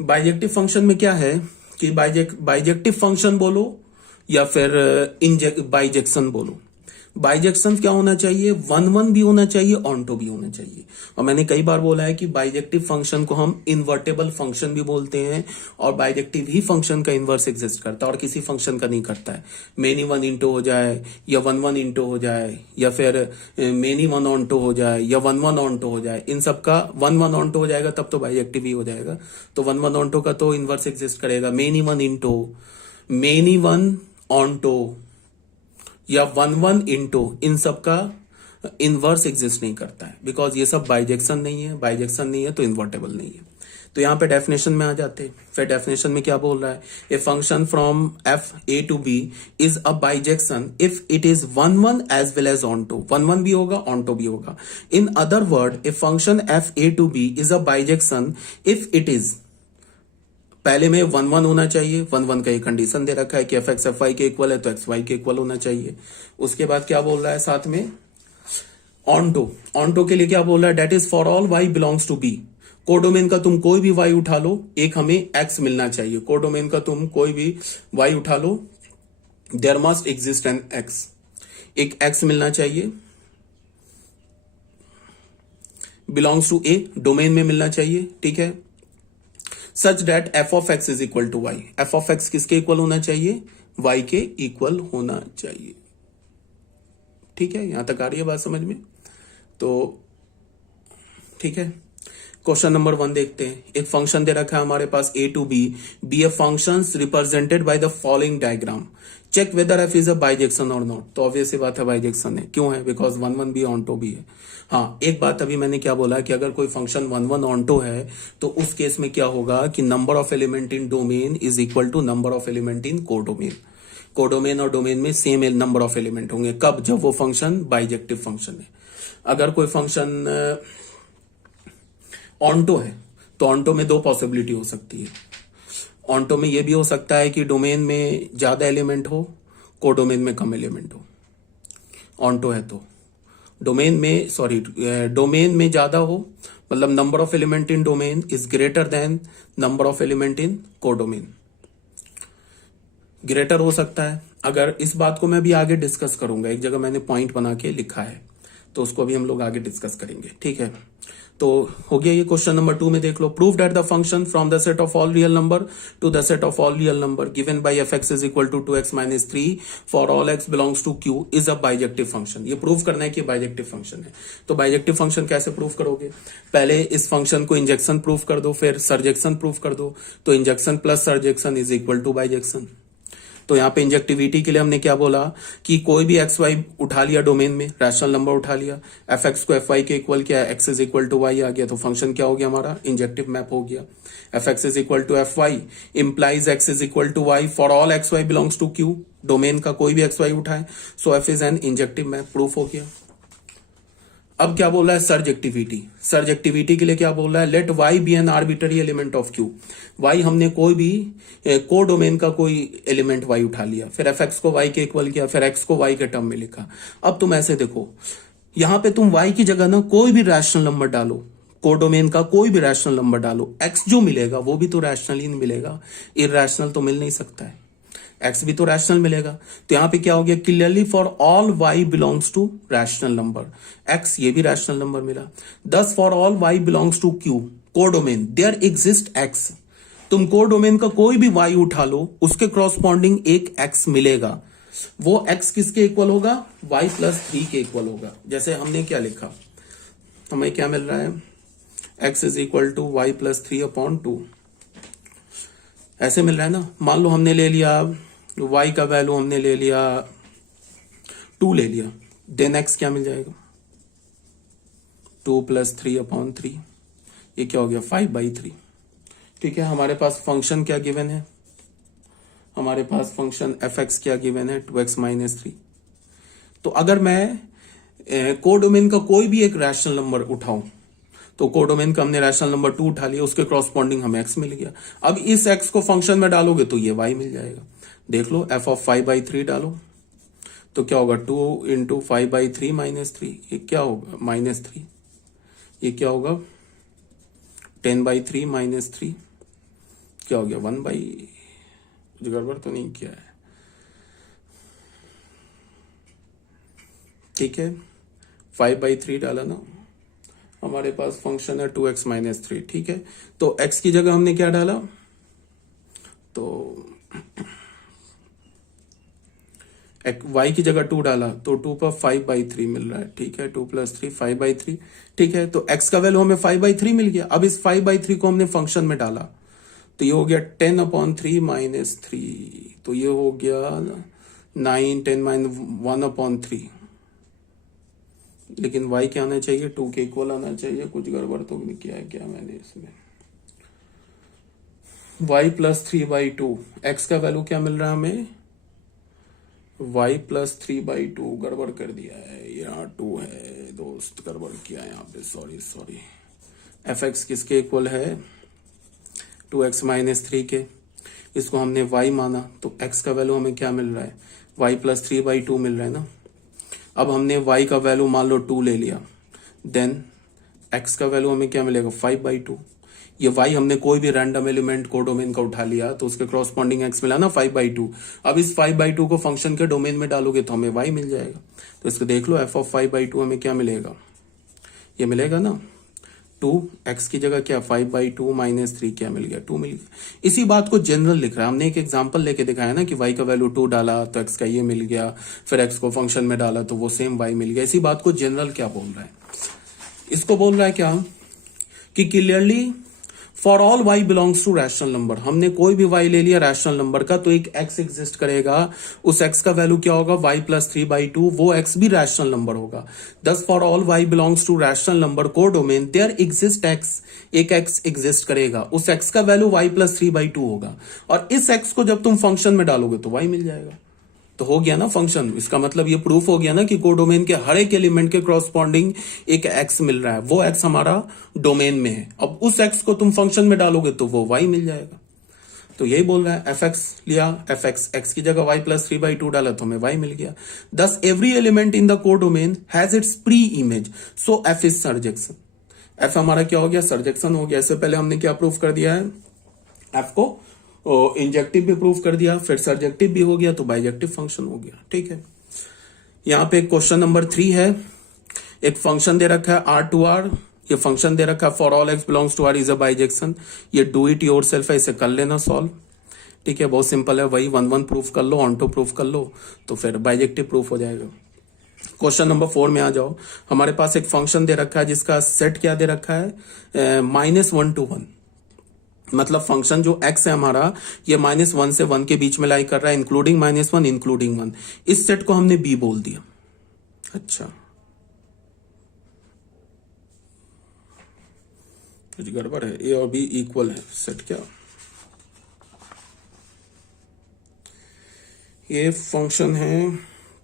Bijective function में क्या है कि बाइजेक्टिव फंक्शन बोलो या फिर बाइजेक्शन बोलो। बाइजेक्शन क्या होना चाहिए, वन वन भी होना चाहिए, ऑनटो भी होना चाहिए। और मैंने कई बार बोला है कि बाइजेक्टिव फंक्शन को हम इन्वर्टेबल फंक्शन भी बोलते हैं, और बाइजेक्टिव ही फंक्शन का इन्वर्स एग्जिस्ट करता है और किसी फंक्शन का नहीं करता है। मेनी वन इंटो हो जाए या वन वन इंटो हो जाए या फिर मेनी वन ऑनटो हो जाए या वन वन ऑनटो हो जाए, इन सब का वन वन ऑनटो हो जाएगा तब तो बाइजेक्टिव ही हो जाएगा। तो वन वन ऑनटो का तो इन्वर्स एग्जिस्ट करेगा। Many one into, many one onto या वन वन इंटो, इन सब का इनवर्स एग्जिस्ट नहीं करता है, बिकॉज ये सब बाइजेक्शन नहीं है। बाइजेक्शन नहीं है तो इन्वर्टेबल नहीं है। तो यहां पे डेफिनेशन में आ जाते हैं। फिर डेफिनेशन में क्या बोल रहा है, a function from f A to B is a bijection if it is one one as well as onto. One one भी होगा, ऑन टू भी होगा। In other word, a function f A to B is a bijection if it is, पहले में one one होना चाहिए। One one का एक कंडीशन दे रखा है कि एफ एक्स एफ वाई के इक्वल है तो एक्स वाई के इक्वल होना चाहिए। उसके बाद क्या बोल रहा है साथ में, ऑनटो। ऑनटो के लिए क्या बोल रहा है, that is for all y belongs to B. Codomain का तुम कोई भी वाई उठा लो, एक हमें एक्स मिलना चाहिए। कोडोमेन का तुम कोई भी वाई उठा लो, there must exist an X, एक एक्स मिलना चाहिए। बिलोंग्स टू ए, डोमेन में मिलना चाहिए, ठीक है। Such that f of X is equal to Y, f of X किसके इक्वल होना चाहिए, वाई के इक्वल होना चाहिए, ठीक है। यहां तक आ रही है बात समझ में? तो ठीक है, क्वेश्चन नंबर 1 देखते हैं। एक फंक्शन दे रखा है हमारे पास A to B a function represented by the following diagram, check whether f is a bijection और नॉट। तो ऑब्वियस ही बात है बाइजेक्शन है, क्यों है, बिकॉज वन वन भी ऑन टू भी है। हाँ, एक बात अभी मैंने क्या बोला कि अगर कोई function one one onto है तो उस केस में क्या होगा कि number of element in domain is equal to number of element in codomain. Codomain और डोमेन में सेम नंबर ऑफ एलिमेंट होंगे, कब, जब वो फंक्शन बाइजेक्टिव फंक्शन है। अगर कोई फंक्शन ऑनटो है तो ऑनटो में दो पॉसिबिलिटी हो सकती है। ऑनटो में यह भी हो सकता है कि डोमेन में ज्यादा एलिमेंट हो, कोडोमेन में कम एलिमेंट हो। ऑनटो है तो डोमेन में ज्यादा हो, मतलब number of element in domain is greater then number of element in codomain, greater हो सकता है। अगर इस बात को मैं भी आगे डिस्कस करूंगा, एक जगह मैंने पॉइंट बना के लिखा है तो उसको भी हम लोग आगे डिस्कस करेंगे, ठीक है। तो हो गया ये। क्वेश्चन नंबर 2 में देख लो, prove that the function from the set of all real number to the set of all real number given by f x is equal to 2x minus 3 for all X belongs to Q is a bijective function. ये prove करना है कि bijective function है। तो bijective function कैसे prove करोगे, पहले इस फंक्शन को इंजेक्शन प्रूव कर दो, फिर सर्जेक्शन प्रूव कर दो। तो injection plus surjection is equal to bijection. तो यहाँ पे इंजेक्टिविटी के लिए हमने क्या बोला कि कोई भी एक्स वाई उठा लिया डोमेन में, रैशनल नंबर उठा लिया, एफ एक्स को एफ वाई के इक्वल किया, X is equal to Y आ गया, तो फंक्शन क्या हो गया हमारा, इंजेक्टिव मैप हो गया। F x is equal to f Y implies x is equal to Y for all X Y belongs to Q. Domain का कोई भी एक्स वाई उठाए, so f is an injective map, proof हो गया। अब क्या बोल रहा है, सर्जेक्टिविटी। सर्जेक्टिविटी के लिए क्या बोल रहा है, let y be an arbitrary element of Q. Y हमने कोई भी को डोमेन का कोई एलिमेंट वाई उठा लिया, फिर एफ एक्स को वाई के इक्वल किया, फिर एक्स को वाई के टर्म में लिखा। अब तुम ऐसे देखो, यहां पे तुम वाई की जगह ना कोई भी रैशनल नंबर डालो, कोडोमेन का कोई भी रैशनल नंबर डालो, एक्स जो मिलेगा वो भी तो रैशनल ही मिलेगा, इरैशनल तो मिल नहीं सकता है, एक्स भी तो रैशनल मिलेगा। तो यहां पे क्या हो गया, clearly for all y belongs to rational number, x ये भी रैशनल नंबर मिला। Thus for all y belongs to Q codomain there exist x. तुम कोडोमेन का कोई भी वाई उठा लो, उसके क्रॉसपॉन्डिंग एक एक्स मिलेगा। वो एक्स किसके इक्वल होगा, वाई प्लस 3 के इक्वल होगा। जैसे हमने क्या लिखा, हमें क्या मिल रहा है, x is equal to y plus 3/2 ऐसे मिल रहा है ना। मान लो हमने ले लिया y का वैल्यू, हमने ले लिया 2 ले लिया, देन x क्या मिल जाएगा, 2 प्लस 3/3, ये क्या हो गया 5/3। ठीक है, हमारे पास फंक्शन क्या गिवन है, हमारे पास फंक्शन एफ एक्स क्या गिवन है, 2x माइनस 3। तो अगर मैं कोडोमेन का कोई भी एक रैशनल नंबर उठाऊं, तो कोडोमेन का हमने रैशनल नंबर 2 उठा लिया, उसके क्रॉसपॉन्डिंग हमें x मिल गया। अब इस x को फंक्शन में डालोगे तो ये y मिल जाएगा। देख लो, f ऑफ 5/3 डालो तो क्या होगा, 2 इंटू 5/3 माइनस 3, ये क्या होगा -3, ये क्या होगा 10/3 माइनस 3, क्या हो गया 1 बाई, कुछ गड़बड़ तो नहीं किया है, ठीक है 5/3 डाला ना, हमारे पास फंक्शन है 2x-3, ठीक है। तो x की जगह हमने क्या डाला, तो y की जगह 2 डाला, तो 2 पर 5/3 मिल रहा है, ठीक है 2 + 3 5/3, ठीक है। तो x का वैल्यू हमें 5/3 मिल गया। अब इस 5/3 को हमने फंक्शन में डाला, तो ये हो गया 10/3 - 3, तो ये हो गया 9 10 1/3, लेकिन y क्या आना चाहिए, 2 के इक्वल आना चाहिए। कुछ गड़बड़ तो नहीं किया है क्या मैंने इसमें, y + 3/2, x का वैल्यू क्या मिल रहा है हमें, y + 3/2, गड़बड़ कर दिया है, यहाँ 2 है दोस्त, गड़बड़ किया है यहाँ पे, सॉरी। fx किसके इक्वल है, 2x-3 के, इसको हमने y माना, तो x का वैल्यू हमें क्या मिल रहा है, y + 3/2 मिल रहा है ना। अब हमने y का वैल्यू मान लो 2 ले लिया, देन x का वैल्यू हमें क्या मिलेगा 5/2। ये y हमने कोई भी रैंडम एलिमेंट कोडोमेन का उठा लिया, तो उसके क्रॉसपॉन्डिंग x मिला ना 5/2। अब इस 5/2 को फंक्शन के डोमेन में डालोगे तो हमें y मिल जाएगा। तो इसको देख लो, f(5/2) हमें क्या मिलेगा, ये मिलेगा ना 2, x की जगह क्या 5/2 - 3 क्या मिल गया, 2 मिल गया। इसी बात को जनरल लिख रहा है, हमने एक एग्जांपल लेके दिखाया ना कि y का वैल्यू 2 डाला तो x का ये मिल गया, फिर x को फंक्शन में डाला तो वो सेम y मिल गया। इसी बात को जनरल क्या बोल रहा है, इसको बोल रहा है क्या कि clearly for all y belongs to rational number, हमने कोई भी y ले लिया रैशनल नंबर का, तो एक x एग्जिस्ट करेगा, उस x का वैल्यू क्या होगा y + 3/2, वो x भी रैशनल नंबर होगा। दस for all y belongs to rational number को डोमेन देयर एग्जिस्ट x, एक x एग्जिस्ट करेगा, उस x का वैल्यू y + 3/2 होगा, और इस x को जब तुम फंक्शन में डालोगे तो y मिल जाएगा। तो हो गया ना फंक्शन, इसका मतलब ये प्रूफ हो गया ना कि कोडोमेन के हर एक एलिमेंट के क्रॉसपॉन्डिंग एक x मिल रहा है, वो x हमारा डोमेन में है। अब उस x को तुम फंक्शन में डालोगे तो वो y मिल जाएगा। तो यही बोल रहा है, fx लिया, fx x की जगह y + 3/2 डाला तो हमें y मिल गया। Thus every element in the codomain has its pre image, so f is surjection. f हमारा क्या हो गया, सर्जेक्शन हो गया। इससे पहले हमने क्या प्रूफ कर दिया है, f को इंजेक्टिव भी प्रूव कर दिया, फिर सर्जेक्टिव भी हो गया, तो बाइजेक्टिव फंक्शन हो गया, ठीक है। यहां पे क्वेश्चन नंबर 3 है, एक फंक्शन दे रखा है R2R, ये फंक्शन दे रखा है for all x belongs to R is a bijection. ये डू इट योरसेल्फ है, इसे कर लेना सॉल्व, ठीक है, बहुत सिंपल है, वही 1 प्रूफ कर लो, ऑन टू प्रूफ कर लो, तो फिर बाइजेक्टिव प्रूफ हो जाएगा। क्वेश्चन नंबर 4 में आ जाओ। हमारे पास एक फंक्शन दे रखा है जिसका सेट क्या दे रखा है, -1 to 1, मतलब फंक्शन जो x है हमारा, ये -1 से 1 के बीच में लाई कर रहा है, इंक्लूडिंग -1 इंक्लूडिंग 1। इस सेट को हमने b बोल दिया। अच्छा, कुछ गड़बड़ है, a और b इक्वल है सेट क्या, ये फंक्शन है,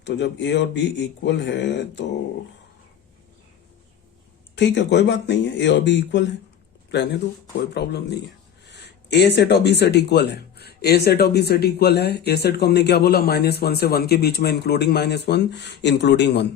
तो जब a और b इक्वल है तो ठीक है, कोई बात नहीं है, a और b इक्वल है, रहने दो, कोई प्रॉब्लम नहीं है। ए सेट और बी सेट इक्वल है, ए सेट और बी सेट इक्वल है। ए सेट को हमने क्या बोला, -1 से 1 के बीच में इंक्लूडिंग -1 इंक्लूडिंग 1,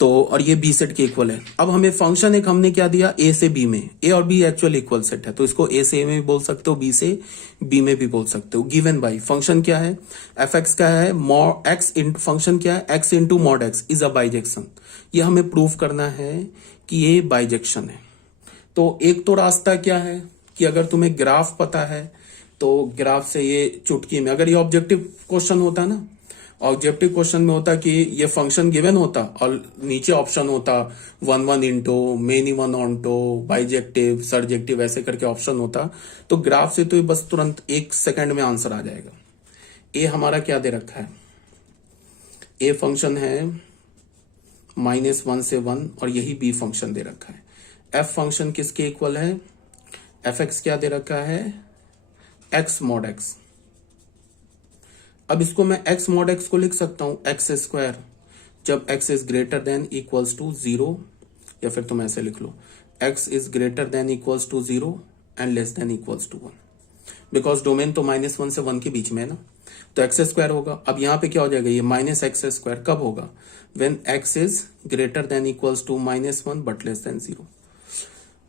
तो और ये बी सेट के इक्वल है। अब हमें फंक्शन एक हमने क्या दिया, ए से बी में, ए और बी एक्चुअल इक्वल सेट है, तो इसको ए से ए में भी बोल सकते हो, बी से बी में भी बोल सकते हो। गिवन बाई फंक्शन क्या है, एफ एक्स का है मॉड एक्स, फंक्शन क्या है x into mod x is a bijection. ये हमें प्रूव करना है कि ये बाइजेक्शन है। तो एक तो रास्ता क्या है कि अगर तुम्हें ग्राफ पता है तो ग्राफ से ये चुटकी में, अगर ये ऑब्जेक्टिव क्वेश्चन होता ना, ऑब्जेक्टिव क्वेश्चन में होता कि ये फंक्शन गिवन होता और नीचे ऑप्शन होता 1 into many 1 onto bijective surjective ऐसे करके ऑप्शन होता, तो ग्राफ से तो ये बस तुरंत 1 सेकंड में आंसर आ जाएगा। ए हमारा क्या दे रखा है, ए फंक्शन है -1 से 1 और यही बी फंक्शन दे रखा है। एफ फंक्शन किसके इक्वल है, एफ एक्स क्या दे रखा है, एक्स मॉड एक्स। अब इसको मैं एक्स मॉड एक्स को लिख सकता हूं x², जब x is greater than equals to 0, या फिर तुम ऐसे लिख लो x is greater than equals to 0 and less than equals to 1, because domain तो -1 से 1 के बीच में है ना, तो x² होगा। अब यहां पे क्या हो जाएगा, ये -x² कब होगा, when x is greater than equals to -1 but less than 0।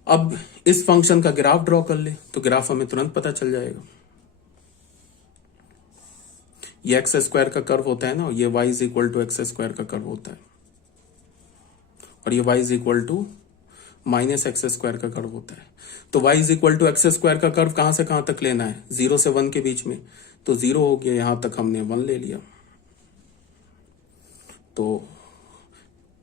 अब इस फंक्शन का ग्राफ ड्रॉ कर ले तो ग्राफ हमें तुरंत पता चल जाएगा। ये एक्स स्क्वायर का कर्व होता है ना, ये y is equal to x square का कर्व होता है, और ये y is equal to minus x square का कर्व होता है। तो y is equal to x square का कर्व कहां से कहां तक लेना है, 0 से 1 के बीच में, तो 0 हो गया, यहां तक हमने 1 ले लिया। तो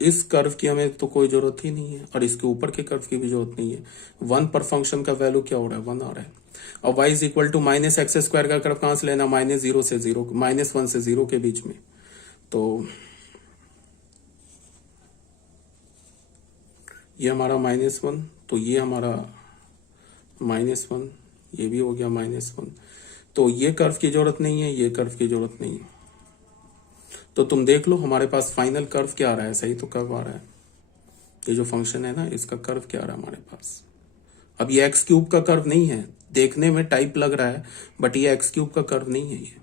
इस कर्व की हमें तो कोई जरूरत ही नहीं है, और इसके ऊपर के कर्व की भी जरूरत नहीं है। 1 पर फंक्शन का वैल्यू क्या हो रहा है, 1 आ रहा है। और y is equal to minus x square का कर्व कहां से लेना, माइनस 0 से 0, माइनस 1 से 0 के बीच में। तो ये हमारा -1, तो ये हमारा -1, ये भी हो गया -1। तो ये कर्व की जरूरत नहीं है, ये कर्व की जरूरत नहीं है। तो तुम देख लो हमारे पास फाइनल कर्व क्या आ रहा है, सही तो कर्व आ रहा है। ये जो फंक्शन है ना, इसका कर्व क्या आ रहा है हमारे पास। अब ये एक्स क्यूब का कर्व नहीं है, देखने में टाइप लग रहा है, बट ये एक्स क्यूब का कर्व नहीं है।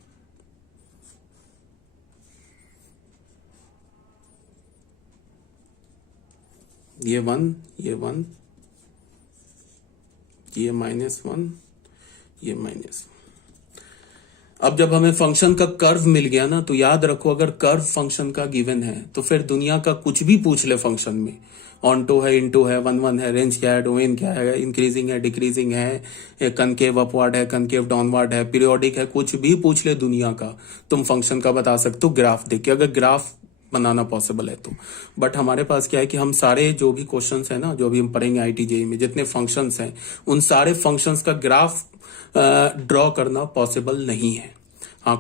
ये 1, ये 1, ये -1, ये -1। अब जब हमें फंक्शन का कर्व मिल गया ना, तो याद रखो अगर कर्व फंक्शन का गिवन है तो फिर दुनिया का कुछ भी पूछ ले फंक्शन में, ऑनटो है, इनटू है, 1 1 है, रेंज क्या है, डोमेन क्या है, इंक्रीजिंग है, डिक्रीजिंग है, कनकेव अपवर्ड है, कनकेव डाउनवर्ड है, पीरियोडिक है, कुछ भी पूछ ले दुनिया का, तुम फंक्शन का बता सकते हो ग्राफ देख के, अगर ग्राफ बनाना पॉसिबल है तो। बट हमारे पास क्या है कि हम सारे जो भी क्वेश्चंस है ना, जो भी हम पढ़ेंगे IIT-JEE में, जितने फंक्शंस हैं उन सारे फंक्शंस का ग्राफ ड्रॉ करना पॉसिबल नहीं है। हाँ,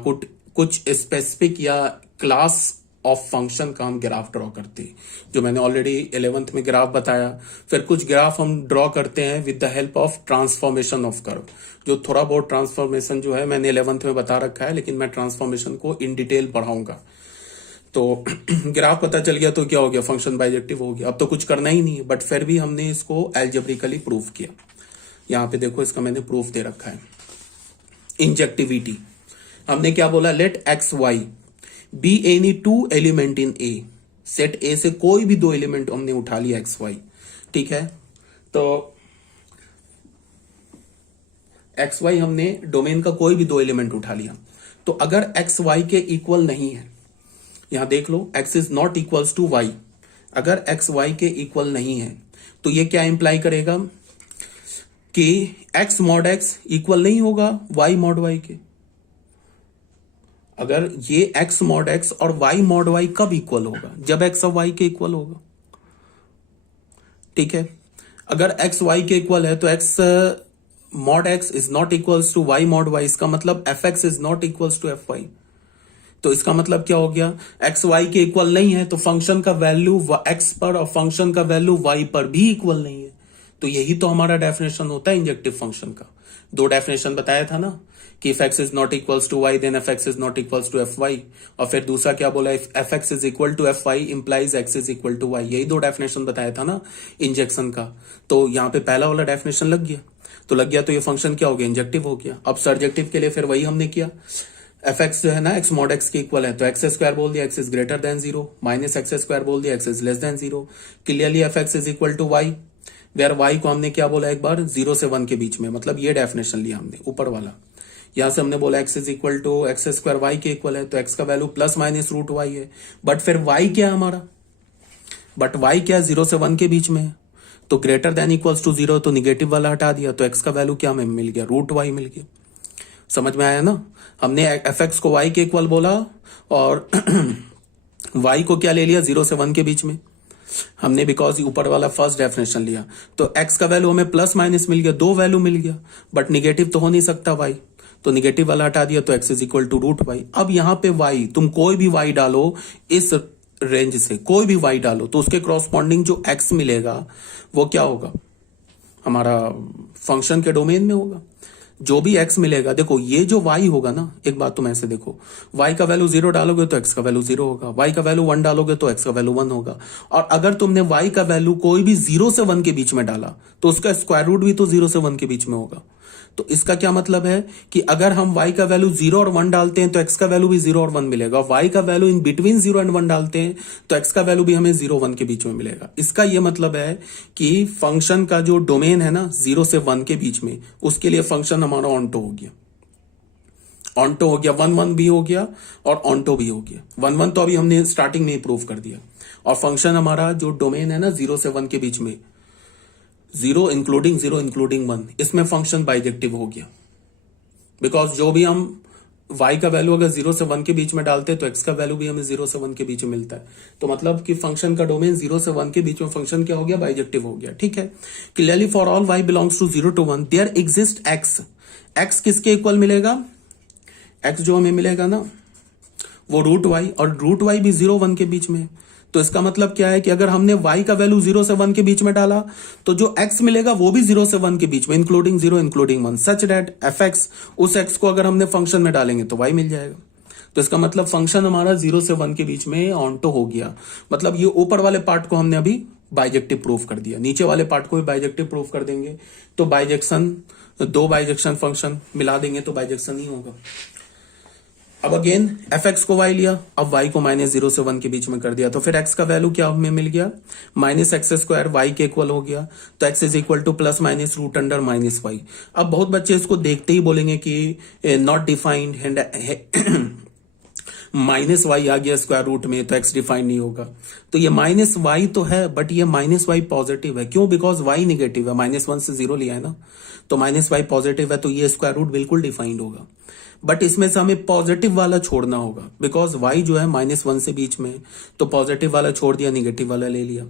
कुछ स्पेसिफिक या क्लास ऑफ फंक्शन का हम ग्राफ ड्रॉ करते हैं, जो मैंने ऑलरेडी 11th में ग्राफ बताया। फिर कुछ ग्राफ हम ड्रॉ करते हैं with the help of transformation of curve, जो थोड़ा बहुत ट्रांसफॉर्मेशन जो है मैंने 11th में बता रखा है, लेकिन मैं ट्रांसफॉर्मेशन को इन डिटेल पढ़ाऊंगा। तो ग्राफ पता चल गया तो क्या हो गया, फंक्शन बाइजेक्टिव हो गया। अब तो कुछ करना ही नहीं है, बट फिर भी हमने इसको एल्जेब्रिकली प्रूव किया। यहां पे देखो, इसका मैंने प्रूफ दे रखा है। इंजेक्टिविटी हमने क्या बोला, let x y be any 2 element in A, set A से कोई भी 2 एलिमेंट हमने उठा लिया एक्स वाई, ठीक है। तो एक्स वाई हमने डोमेन का कोई भी 2 एलिमेंट उठा लिया। तो अगर एक्स वाई के इक्वल नहीं है, यहां देख लो, X is not equals to Y, अगर एक्स वाई के इक्वल नहीं है तो ये क्या इंप्लाई करेगा कि एक्स मॉड एक्स इक्वल नहीं होगा वाई मॉड वाई के। अगर ये एक्स मॉड एक्स और वाई मॉड वाई कब इक्वल होगा, जब एक्स और वाई के इक्वल होगा, ठीक है। अगर एक्स वाई के इक्वल है तो x mod x is not equals to y mod y, इसका मतलब f x is not equals to f y. तो इसका मतलब क्या हो गया, एक्स वाई के इक्वल नहीं है तो फंक्शन का वैल्यू एक्स पर और फंक्शन का वैल्यू वाई पर भी इक्वल नहीं है। तो यही तो हमारा डेफिनेशन होता है इंजेक्टिव फंक्शन का। 2 डेफिनेशन बताया था ना, कि if x is not equals to y then f x is not equals to f y, और फिर दूसरा क्या बोला, if f x is equal to f Y implies x is equal to y. यही 2 डेफिनेशन बताया था ना injection का। तो यहाँ पे पहला वाला डेफिनेशन लग गया, तो ये फंक्शन क्या हो गया, इंजेक्टिव हो गया। अब सर्जेक्टिव के लिए फिर वही हमने किया, एफ एक्स जो है ना एक्स मॉड एक्स के इक्वल है, तो एक्स स्क्वायर बोल दिया x is greater than 0, minus x square बोल दिया x is less than 0। Clearly f x is equal to y, where y को हमने क्या बोला एक बार, 0 से 1 के बीच में, मतलब ये डेफिनेशन लिया हमने ऊपर वाला। यहां से हमने बोला x is equal to x square y के इक्वल है, तो एक्स का value plus minus root y है। बट फिर वाई क्या हमारा, बट वाई क्या 0 से 1 के बीच में है, तो ग्रेटर देन इक्वल्स टू 0, तो निगेटिव वाला हटा दिया, तो एक्स का वैल्यू क्या हमें मिल गया, रूट वाई मिल गया। समझ में आया ना, हमने एफ एक्स को वाई के इक्वल बोला और वाई को क्या ले लिया, 0 से 1 के बीच में हमने, बिकॉज ऊपर वाला फर्स्ट डेफिनेशन लिया। तो एक्स का वैल्यू हमें प्लस माइनस मिल गया, 2 वैल्यू मिल गया, बट निगेटिव तो हो नहीं सकता वाई, तो निगेटिव वाला हटा दिया, तो x is equal to root y. अब यहां पे वाई, तुम कोई भी वाई डालो इस रेंज से, कोई भी वाई डालो, तो उसके क्रॉसपॉन्डिंग जो एक्स मिलेगा वो क्या होगा, हमारा फंक्शन के डोमेन में होगा। जो भी x मिलेगा, देखो ये जो y होगा ना, एक बात तुम ऐसे देखो, y का वैल्यू 0 डालोगे तो x का वैल्यू 0 होगा, y का वैल्यू 1 डालोगे तो x का वैल्यू 1 होगा। और अगर तुमने y का वैल्यू कोई भी 0 से 1 के बीच में डाला तो उसका स्क्वायर रूट भी तो 0 से 1 के बीच में होगा। तो इसका क्या मतलब है कि अगर हम y का वैल्यू 0 और 1 डालते हैं तो x का वैल्यू भी 0 और 1 मिलेगा, y का वैल्यू इन बिटवीन 0 एंड 1 डालते हैं तो x का वैल्यू भी हमें 0 1 के बीच में मिलेगा। इसका यह मतलब है कि फंक्शन का जो डोमेन है ना 0 से 1 के बीच में, उसके लिए फंक्शन हमारा ऑन्टो हो गया, ऑन्टो हो गया, 1 1 भी हो गया और ऑन्टो भी हो गया। 1 1 तो अभी हमने स्टार्टिंग में ही प्रूव कर दिया। और फंक्शन हमारा जो डोमेन है ना 0 से 1 के बीच में, 0 इंक्लूडिंग 1, इसमें फंक्शन बाइजेक्टिव हो गया। बिकॉज जो भी हम y का वैल्यू अगर 0 से 1 के बीच में डालते हैं तो x का वैल्यू भी हमें 0 से 1 के बीच में मिलता है। तो मतलब कि फंक्शन का डोमेन 0 से 1 के बीच में फंक्शन क्या हो गया, बाइजेक्टिव हो गया। ठीक है, clearly for all y belongs to 0 to 1 there exist x। x किसके इक्वल मिलेगा, x जो हमें मिलेगा ना वो रूट वाई, और रूट वाई भी 0 1 के बीच में। तो इसका मतलब क्या है कि अगर हमने y का वैल्यू 0 से 1 के बीच में डाला तो जो x मिलेगा वो भी 0 से 1 के बीच में, including 0 including 1, such that fx, उस x को अगर हमने फंक्शन में डालेंगे तो y मिल जाएगा। तो इसका मतलब फंक्शन हमारा 0 से 1 के बीच में ऑन्टो हो गया। मतलब ये ऊपर वाले पार्ट को हमने अभी बाइजेक्टिव प्रूफ कर दिया, नीचे वाले पार्ट को भी बाइजेक्टिव प्रूफ कर देंगे तो बाइजेक्शन, दो बाइजेक्शन फंक्शन मिला देंगे तो बाइजेक्शन ही होगा। अब अगेन fx को y लिया, अब y को -0 से 1 के बीच में कर दिया तो फिर x का वैल्यू क्या हमें मिल गया, -x² y के इक्वल हो गया। तो x is equal to plus minus root under -y। अब बहुत बच्चे इसको देखते ही बोलेंगे कि नॉट डिफाइंड -y आ गया स्क्वायर रूट में तो x डिफाइन नहीं होगा। तो ये -y तो है बट ये -y पॉजिटिव है, क्यों, बिकॉज y निगेटिव है, -1 से 0 लिया है ना, तो -y पॉजिटिव है तो ये स्क्वायर रूट बिल्कुल डिफाइंड होगा। बट इसमें से हमें पॉजिटिव वाला छोड़ना होगा बिकॉज y जो है -1 से बीच में, तो पॉजिटिव वाला छोड़ दिया, निगेटिव वाला ले लिया।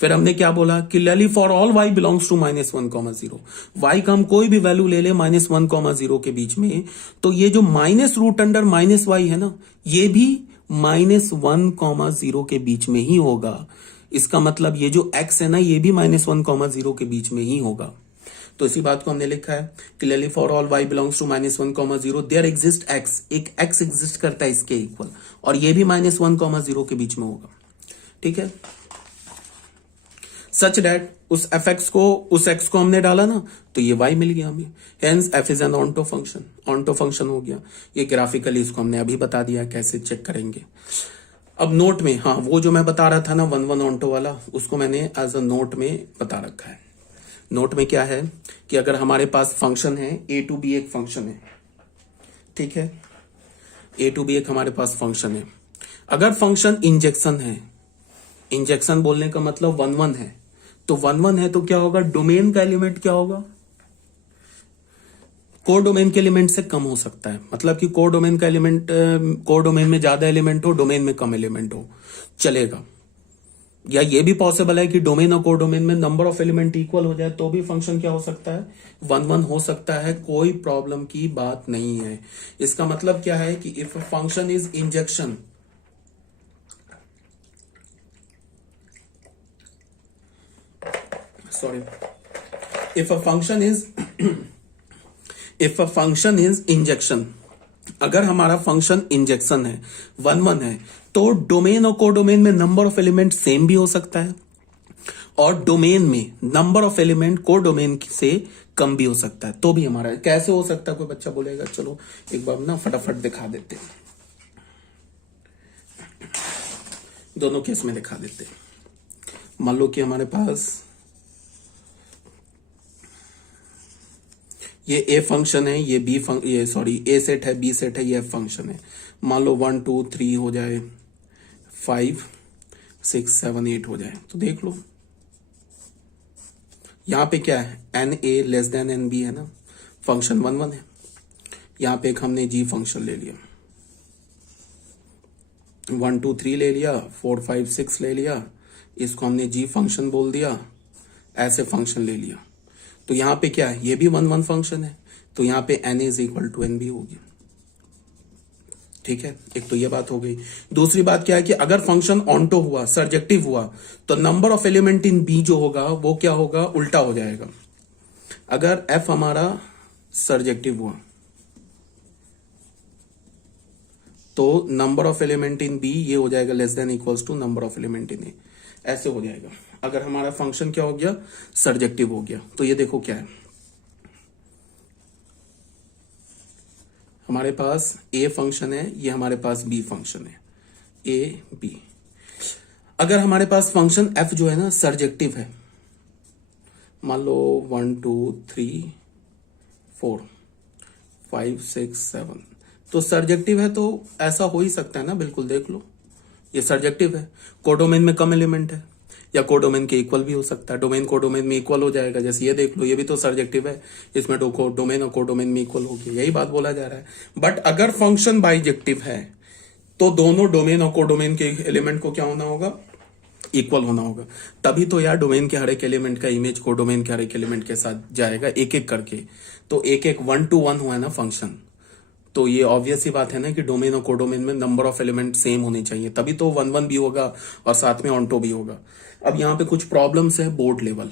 फिर हमने क्या बोला, clearly for all y belongs to -1, -0। y का हम कोई भी वैल्यू ले ले -1, 0 के बीच में, तो ये जो -√y है ना, ये भी -1, 0 के बीच में ही होगा। इसका मतलब ये जो x है ना, ये भी -1, 0 के बीच में ही होगा। तो इसी बात को हमने लिखा है, clearly for all y belongs to -1, 0 there exist x, एक x एग्जिस्ट करता है इसके इक्वल, और ये भी -1, 0 के बीच में होगा। ठीक है, सच दैट उस fx को, उस x को हमने डाला ना तो ये y मिल गया हमें, hence f is an onto function, onto function हो गया। ये ग्राफिकली इसको हमने अभी बता दिया कैसे चेक करेंगे। अब नोट में, हाँ वो जो मैं बता रहा था ना 1 1 ऑन्टो वाला, उसको मैंने एज अ नोट में बता रखा है। नोट में क्या है कि अगर हमारे पास फंक्शन है a to b, एक फंक्शन है, ठीक है, a to b एक हमारे पास फंक्शन है। अगर फंक्शन इंजेक्शन है, इंजेक्शन बोलने का मतलब 1 1 है, तो 1 1 है तो क्या होगा, डोमेन का एलिमेंट क्या होगा, कोर डोमेन के एलिमेंट से कम हो सकता है। मतलब कि कोर डोमेन का एलिमेंट, कोर डोमेन में ज्यादा एलिमेंट हो, डोमेन में कम एलिमेंट हो, चलेगा। या ये भी पॉसिबल है कि डोमेन और कोर डोमेन में नंबर ऑफ एलिमेंट इक्वल हो जाए तो भी फंक्शन क्या हो सकता है, 1 1 हो सकता है, कोई प्रॉब्लम की बात नहीं है। इसका मतलब क्या है कि if function is injection, sorry, if a function is injection, अगर हमारा फंक्शन इंजेक्शन है, 1 1 है, तो डोमेन और कोडोमेन में नंबर ऑफ एलिमेंट सेम भी हो सकता है, और डोमेन में नंबर ऑफ एलिमेंट कोडोमेन से कम भी हो सकता है। तो भी हमारा कैसे हो सकता है, कोई बच्चा बोलेगा, चलो एक बार ना फटाफट दिखा देते हैं, दोनों केस में दिखा देते हैं। मान लो कि हमारे पास ये ए फंक्शन है, ये बी ये सॉरी ए सेट है, बी सेट है, ये एफ फंक्शन है। मान लो 1 2 3 हो जाए, 5 6 7 8 हो जाए, तो देख लो यहां पे क्या है, n A less than n B है ना, फंक्शन 1 1 है। यहां पे एक हमने जी फंक्शन ले लिया, 1 2 3 ले लिया, 4 5 6 ले लिया, इसको हमने जी फंक्शन बोल दिया, ऐसे फंक्शन ले लिया। तो यहां पे क्या है, ये भी 1 1 फंक्शन है, तो यहां पे n is equal to n B होगी। ठीक है, एक तो ये बात हो गई। दूसरी बात क्या है कि अगर फंक्शन ऑन्टो हुआ, सर्जेक्टिव हुआ, तो number of element in B जो होगा वो क्या होगा, उल्टा हो जाएगा। अगर f हमारा सर्जेक्टिव हुआ तो number of element in B ये हो जाएगा less than equals to number of element in A, ऐसे हो जाएगा। अगर हमारा फंक्शन क्या हो गया, सर्जेक्टिव हो गया। तो ये देखो क्या है, हमारे पास ए फंक्शन है, ये हमारे पास बी फंक्शन है, ए बी। अगर हमारे पास फंक्शन एफ जो है ना सर्जेक्टिव है, मान लो 1 2 3 4 5 6 7, तो सर्जेक्टिव है तो ऐसा हो ही सकता है ना, बिल्कुल देख लो ये सर्जेक्टिव है, कोडोमेन में कम एलिमेंट है, या कोडोमेन के इक्वल भी हो सकता है, डोमेन कोडोमेन में इक्वल हो जाएगा, जैसे ये देख लो ये भी तो सर्जेक्टिव है, इसमें डोमेन और कोडोमेन में इक्वल होगी, यही बात बोला जा रहा है। बट अगर फंक्शन बाइजेक्टिव है तो दोनों डोमेन और कोडोमेन के एलिमेंट को क्या होना होगा, इक्वल होना होगा, तभी तो यार डोमेन के हर एक एलिमेंट का इमेज कोडोमेन के हर एक एलिमेंट के साथ जाएगा एक एक करके, तो एक एक 1 to 1 हुआ है ना फंक्शन, तो ये ऑब्वियस ही बात है ना कि डोमेन और कोडोमेन में नंबर ऑफ एलिमेंट सेम होने चाहिए, तभी तो 1 1 भी होगा और साथ में ऑन्टो भी होगा। अब यहाँ पे कुछ प्रॉब्लम्स है बोर्ड लेवल,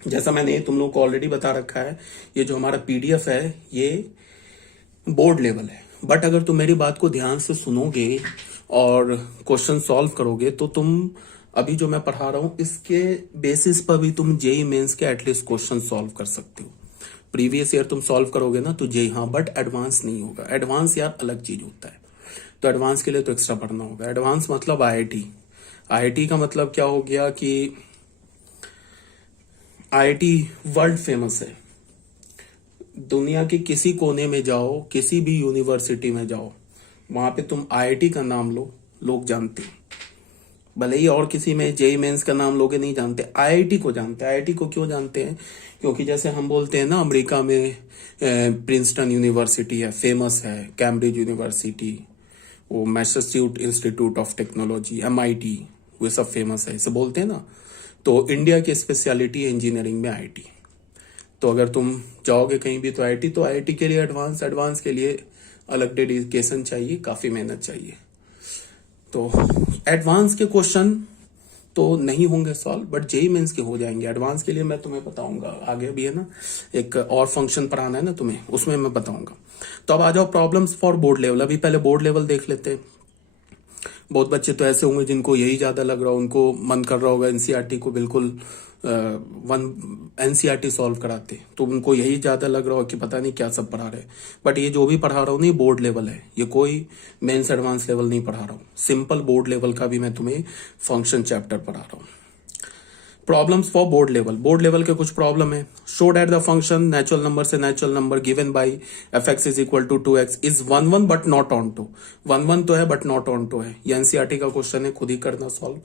जैसा मैंने तुम लोग को ऑलरेडी बता रखा है, ये जो हमारा पीडीएफ है ये बोर्ड लेवल है, बट अगर तुम मेरी बात को ध्यान से सुनोगे और क्वेश्चन सॉल्व करोगे तो तुम अभी जो मैं पढ़ा रहा हूं इसके बेसिस पर भी तुम जेई मेंस के एटलीस्ट क्वेश्चन सॉल्व कर सकते हो। प्रीवियस ईयर तुम सॉल्व करोगे ना तो जेई, हाँ, बट एडवांस नहीं होगा। एडवांस यार अलग चीज होता है, तो एडवांस के लिए तो एक्स्ट्रा पढ़ना होगा। एडवांस मतलब आईआईटी, आईआईटी का मतलब क्या हो गया कि आईआईटी वर्ल्ड फेमस है, दुनिया के किसी कोने में जाओ, किसी भी यूनिवर्सिटी में जाओ, वहां पे तुम आईआईटी का नाम लो, लोग जानते हैं, भले ही और किसी में जेई मेंस का नाम लोग नहीं जानते, आईआईटी को जानते हैं। आईआईटी को क्यों जानते हैं, क्योंकि जैसे हम बोलते हैं ना अमेरिका में प्रिंसटन यूनिवर्सिटी है, फेमस है, कैम्ब्रिज यूनिवर्सिटी, वो Massachusetts institute of technology MIT, वो सब फेमस है, इसे बोलते हैं ना। तो इंडिया की स्पेशलिटी है इंजीनियरिंग में आईआईटी, तो अगर तुम जाओगे कहीं भी तो आईआईटी, तो आईआईटी के लिए एडवांस, एडवांस के लिए अलग डेडिकेशन चाहिए, काफी मेहनत चाहिए। तो एडवांस के क्वेश्चन तो नहीं होंगे सॉल्व, बट जेई मेंस के हो जाएंगे। एडवांस के लिए मैं तुम्हें बताऊंगा आगे, भी है ना एक और फंक्शन पढ़ाना है ना तुम्हें, उसमें मैं बताऊंगा। तो अब आ जाओ प्रॉब्लम्स फॉर बोर्ड लेवल। अभी पहले बोर्ड लेवल देख लेते हैं। बहुत बच्चे तो ऐसे होंगे जिनको यही ज्यादा लग रहा हो, उनको मन कर रहा होगा एनसीईआरटी को बिल्कुल एनसीईआरटी सॉल्व कराते, तो उनको यही ज्यादा लग रहा हो कि पता नहीं क्या सब पढ़ा रहे। बट ये जो भी पढ़ा रहा हूँ नहीं बोर्ड लेवल है, ये कोई मेंस एडवांस लेवल नहीं पढ़ा रहा हूँ, सिंपल बोर्ड लेवल का भी मैं तुम्हें फंक्शन चैप्टर पढ़ा रहा हूँ। Problems for board level. Board level के कुछ प्रॉब्लम है। Show that the function natural number से natural number given by fx is equal to 2x is 1 1 but not onto. 1 1 तो है बट नॉट ऑन टू है। ये NCERT का question है, खुद ही करना सॉल्व,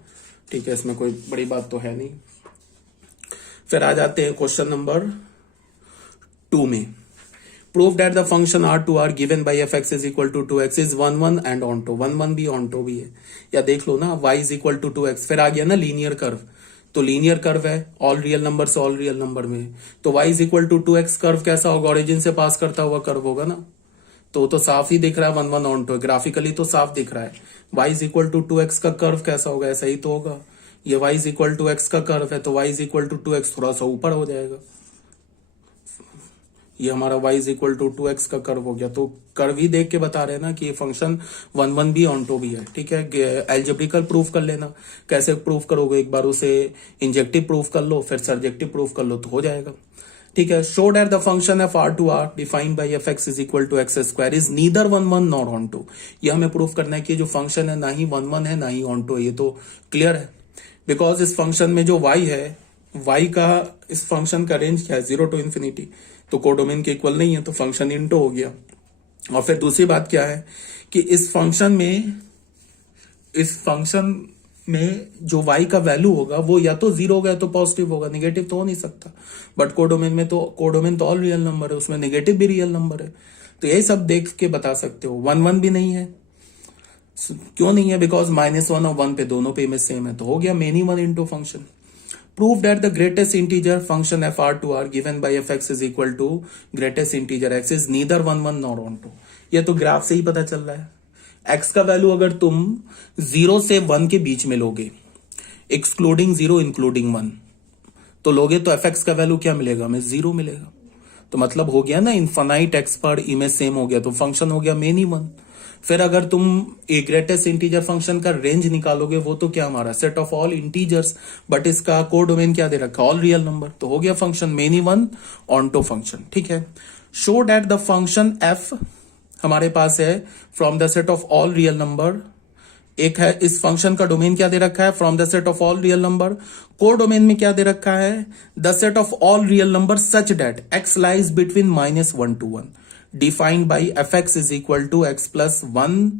ठीक है, इसमें कोई बड़ी बात तो है नहीं। फिर आ जाते हैं क्वेश्चन नंबर 2 में। Prove that the function r2r given by fx is equal to 2x is 1 1 and onto. 1 1 भी ऑन टू भी है, या देख लो ना y is equal to 2x। फिर आ गया ना लीनियर कर्व, तो लीनियर कर्व है ऑल रियल नंबर से ऑल रियल नंबर में, तो y is equal to 2x curve कैसा होगा, ओरिजिन से पास करता हुआ कर्व होगा ना, तो साफ ही दिख रहा है 1 1 ऑन टू, ग्राफिकली तो साफ दिख रहा है। y is equal to 2x का कर्व कैसा होगा, ऐसा ही तो होगा। ये y is equal to x का कर्व है, तो y is equal to 2x थोड़ा सा ऊपर हो जाएगा। ये हमारा y is equal to 2x का कर्व हो गया, तो कर्व ही देख के बता रहे हैं ना कि ये फंक्शन 1 1 भी ऑन टू भी है, ठीक है। एल्जेब्रिकल प्रूफ कर लेना, कैसे प्रूफ करोगे, एक बार उसे इंजेक्टिव प्रूफ कर लो, फिर सर्जेक्टिव प्रूफ कर लो तो हो जाएगा, ठीक है। Show that the function f r2r defined by fx is equal to x square is neither 1 1 nor onto. ये हमें प्रूफ करना है कि जो फंक्शन है ना ही 1 1 है ना ही ऑन टू है, ये तो क्लियर है। बिकॉज इस फंक्शन में जो y है, y का इस फंक्शन का रेंज क्या है, 0 टू इन्फिनिटी, तो कोडोमेन के इक्वल नहीं है, तो फंक्शन इंटो हो गया। और फिर दूसरी बात क्या है कि इस फंक्शन में जो y का वैल्यू होगा वो या तो 0 होगा या तो पॉजिटिव होगा, नेगेटिव तो हो नहीं सकता। बट कोडोमेन तो ऑल रियल नंबर है, उसमें नेगेटिव भी रियल नंबर है, तो यही सब देख के बता सकते हो। 1 1 भी नहीं है, क्यों नहीं है, बिकॉज -1 और 1 पे दोनों पे इमेज सेम है, तो हो गया many 1 into function. Prove that the greatest integer function f r2r given by fx is equal to greatest integer x is neither 1 1 nor on 2। ये तो ग्राफ से ही पता चल रहा है। x का वैल्यू अगर तुम 0 से 1 के बीच में लोगे, एक्सक्लूडिंग 0 इंक्लूडिंग 1, तो लोगे तो fx का वैल्यू क्या मिलेगा, हमें 0 मिलेगा। तो मतलब हो गया ना इनफाइनाइट x पर इमेज सेम हो गया, तो फंक्शन हो गया मेनी 1। फिर अगर तुम ए ग्रेटेस्ट इंटीजर फंक्शन का रेंज निकालोगे, वो तो क्या हमारा set of all integers, but इसका कोडोमेन क्या दे रखा, ऑल रियल नंबर, तो हो गया function many 1 onto function, ठीक है। Show that the function f हमारे पास है from the set of all real number, एक है इस फंक्शन का डोमेन क्या दे रखा है, from the set of all real number. Codomain में क्या दे रखा है, the set of all real number such that x lies between -1 to 1, defined by f x is equal to x plus 1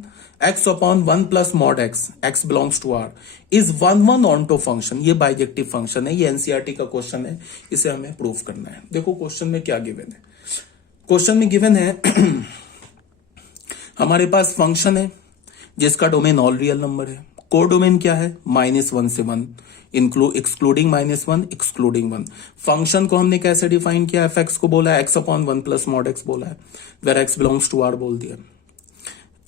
x upon 1 plus mod x, x belongs to R, is 1 onto function. ये bijective function है, ये NCERT का question है, इसे हमें prove करना है। देखो क्वेश्चन में क्या गिवन है, क्वेश्चन में गिवन है हमारे पास फंक्शन है जिसका डोमेन ऑल रियल नंबर है, को डोमेन क्या है -1 से 1, एक्सक्लूडिंग -1 एक्सक्लूडिंग 1। फंक्शन को हमने कैसे डिफाइन किया, एफ एक्स को बोला x upon 1 plus mod x बोला है, where x belongs to R बोल दिया।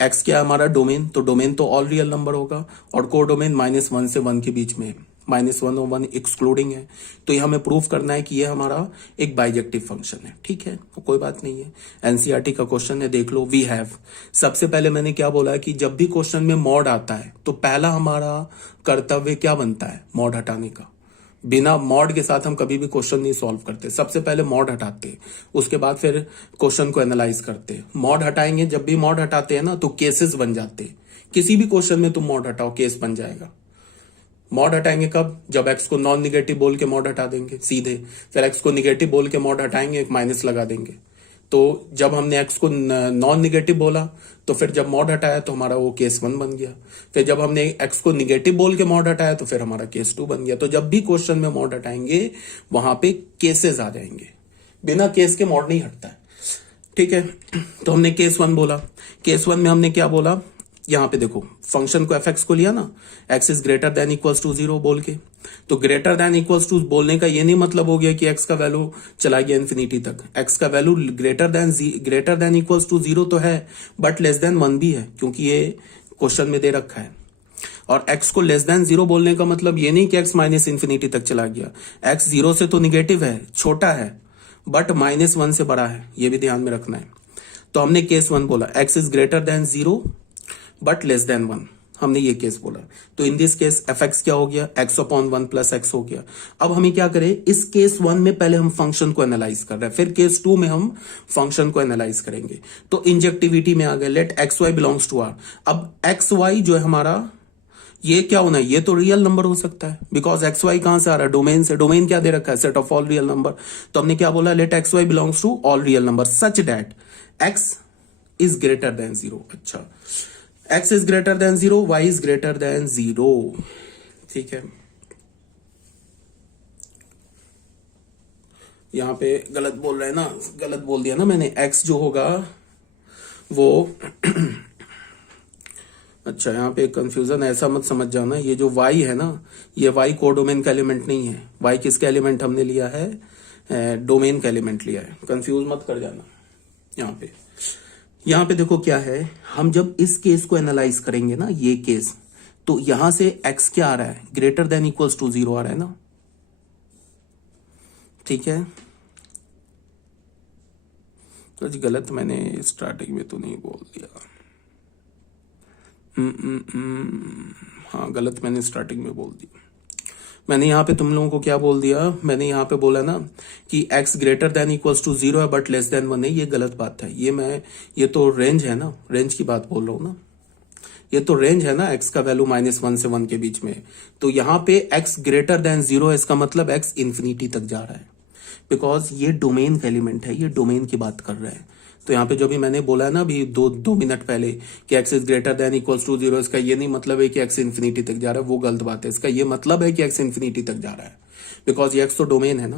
एक्स क्या है हमारा डोमेन, तो डोमेन तो ऑल रियल नंबर होगा, और को डोमेन -1 से 1 के बीच में, -1 और 1 एक्सक्लूडिंग है। तो ये हमें प्रूव करना है कि ये हमारा एक बाइजेक्टिव फंक्शन है। ठीक है, तो कोई बात नहीं है, एनसीईआरटी का क्वेश्चन है, देख लो। वी हैव, सबसे पहले मैंने क्या बोला कि जब भी क्वेश्चन में मॉड आता है तो पहला हमारा कर्तव्य क्या बनता है, मॉड हटाने का। बिना मॉड के साथ हम कभी भी क्वेश्चन नहीं सॉल्व करते, सबसे पहले मॉड हटाते, उसके बाद फिर क्वेश्चन को एनालाइज करते। मॉड हटाएंगे, जब भी मॉड हटाते हैं ना तो केसेस बन जाते, किसी भी क्वेश्चन में तुम मॉड हटाओ केस बन जाएगा। मॉड हटाएंगे कब, जब एक्स को नॉन निगेटिव बोल के मॉड हटा देंगे सीधे, फिर एक्स को निगेटिव बोल के मॉड हटाएंगे, एक माइनस लगा देंगे। तो जब हमने एक्स को नॉन निगेटिव बोला तो फिर जब मॉड हटाया तो हमारा वो केस 1 बन गया, फिर जब हमने एक्स को निगेटिव बोल के मॉड हटाया तो फिर हमारा केस 2 बन गया। तो जब भी क्वेश्चन में मॉड हटाएंगे वहां पे केसेस आ जाएंगे, बिना केस के मॉड नहीं हटता है। ठीक है, तो हमने केस 1 बोला, केस 1 में हमने क्या बोला, यहां पे देखो फंक्शन को एफ एक्स को लिया ना, x is greater than equals to 0 बोल के, तो ग्रेटर देन इक्वल्स टू बोलने का ये नहीं मतलब हो गया कि एक्स का वैल्यू चला गया इन्फिनिटी तक। एक्स का value greater than equals to 0 तो है, बट लेस देन 1 भी है, क्योंकि ये क्वेश्चन में दे रखा है। और एक्स को लेस देन 0 बोलने का मतलब ये नहीं कि एक्स माइनस इन्फिनिटी तक चला गया, एक्स 0 से तो निगेटिव है, छोटा है, बट -1 से बड़ा है, ये भी ध्यान में रखना है। तो हमने केस 1 बोला, x is greater than 0 but less then 1, हमने ये केस बोला। तो इन दिस केस एफ एक्स क्या हो गया, एक्स अपॉन 1 प्लस एक्स हो गया। अब हमें क्या करें, इस केस 1 में पहले हम फंक्शन को एनालाइज कर रहे हैं, फिर केस 2 में हम फंक्शन को एनालाइज करेंगे। तो इंजेक्टिविटी में आ गए, let x Y belongs to R. अब एक्स वाई जो है हमारा, ये क्या होना है, ये तो रियल नंबर हो सकता है, बिकॉज एक्स वाई कहां से आ रहा है, डोमेन से। डोमेन क्या दे रखा है, set of all real number. तो हमने क्या बोला, let x Y belongs to all real number such that x is greater than 0। अच्छा, x is greater than 0, y is greater than 0। ठीक है, यहां पे गलत बोल रहे हैं ना, गलत बोल दिया ना मैंने, x जो होगा वो अच्छा, यहां पे कंफ्यूजन ऐसा मत समझ जाना, ये जो y है ना, ये y कोडोमेन का एलिमेंट नहीं है, y किसका एलिमेंट हमने लिया है, डोमेन का एलिमेंट लिया है, कंफ्यूज मत कर जाना। यहां पे देखो क्या है, हम जब इस केस को एनालाइज करेंगे ना, ये केस, तो यहां से x क्या आ रहा है, ग्रेटर देन इक्वल्स टू 0 आ रहा है ना। ठीक है, तो गलत मैंने स्टार्टिंग में तो नहीं बोल दिया, हाँ गलत मैंने स्टार्टिंग में बोल दिया। मैंने यहाँ पे तुम लोगों को क्या बोल दिया, मैंने यहाँ पे बोला ना कि x greater than equals to 0 है बट लेस देन 1 है, ये गलत बात है। ये तो रेंज है ना, रेंज की बात बोल रहा हूँ ना, ये तो रेंज है ना, x का वैल्यू -1 से 1 के बीच में। तो यहाँ पे x ग्रेटर देन 0 है, इसका मतलब x इन्फिनिटी तक जा रहा है, बिकॉज ये डोमेन का एलिमेंट है, ये डोमेन की बात कर रहा है। तो यहाँ पे जो भी मैंने बोला ना अभी दो मिनट पहले कि x is greater than equals to 0, इसका ये नहीं मतलब है कि x इन्फिनिटी तक जा रहा है, वो गलत बात है। इसका ये मतलब है कि x इन्फिनिटी तक जा रहा है, बिकॉज ये x तो डोमेन है ना,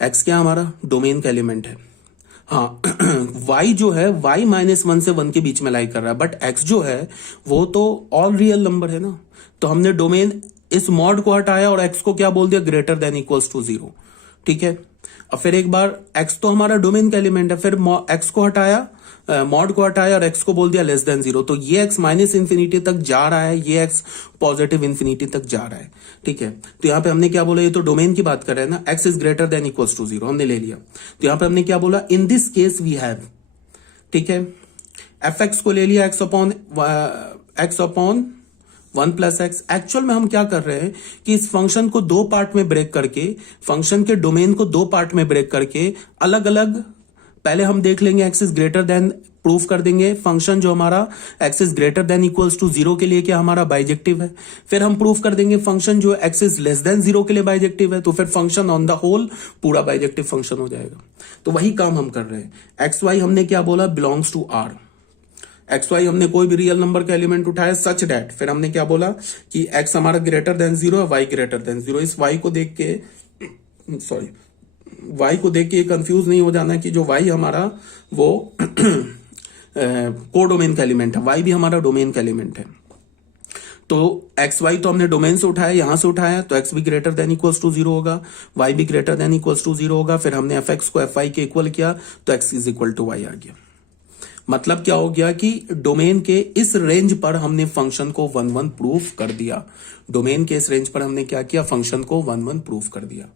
x क्या हमारा डोमेन का एलिमेंट है। हाँ y जो है y -1 से 1 के बीच में लाई कर रहा है, बट x जो है वो तो ऑल रियल नंबर है ना। तो हमने डोमेन इस मॉड को हटाया और x को क्या बोल दिया, ग्रेटर देन इक्वल्स टू 0। ठीक है, अब फिर एक बार x तो हमारा डोमेन का एलिमेंट है, फिर x को हटाया, मॉड को हटाया और x को बोल दिया लेस देन 0। तो ये x माइनस इन्फिनिटी तक जा रहा है, ये x पॉजिटिव इन्फिनिटी तक जा रहा है। ठीक है, तो यहाँ पे हमने क्या बोला, ये तो डोमेन की बात कर रहे हैं ना, x is greater than equals to 0 हमने ले लिया। तो यहाँ पे हमने क्या बोला, in this case we have, ठीक है, एफ एक्स को ले लिया x upon 1 plus x. Actual में हम क्या कर रहे हैं कि इस फंक्शन को दो पार्ट में ब्रेक करके, फंक्शन के डोमेन को दो पार्ट में ब्रेक करके अलग अलग पहले हम देख लेंगे x is greater than, proof कर देंगे फंक्शन जो हमारा x is greater than equals to 0 के लिए क्या हमारा बाइजेक्टिव है। फिर हम प्रूफ कर देंगे फंक्शन जो एक्स इज लेस देन 0 के लिए बाइजेक्टिव है, तो फिर फंक्शन ऑन द होल पूरा बाइजेक्टिव फंक्शन हो जाएगा। तो वही काम हम कर रहे हैं। एक्स वाई हमने क्या बोला, belongs to R. X y हमने कोई भी रियल नंबर का एलिमेंट उठाया सच डेट, फिर हमने क्या बोला कि एक्स हमारा ग्रेटर देन 0 है, वाई ग्रेटर देन 0। इस वाई को देख के वाई को देख के कंफ्यूज नहीं हो जाना कि जो वाई हमारा वो कोडोमेन का एलिमेंट है, वाई भी हमारा डोमेन का एलिमेंट है। तो एक्स वाई तो हमने डोमेन से उठाया, यहां से उठाया, तो एक्स भी ग्रेटर देन इक्वल्स टू 0 होगा, वाई भी ग्रेटर देन इक्वल्स टू 0 होगा। फिर हमने एफ एक्स को एफ वाई के इक्वल किया तो x is equal to Y आ गया। मतलब क्या हो गया कि डोमेन के इस रेंज पर हमने फंक्शन को 1 1 प्रूफ कर दिया। डोमेन के इस रेंज पर हमने क्या किया, फंक्शन को 1 1 प्रूफ कर दिया।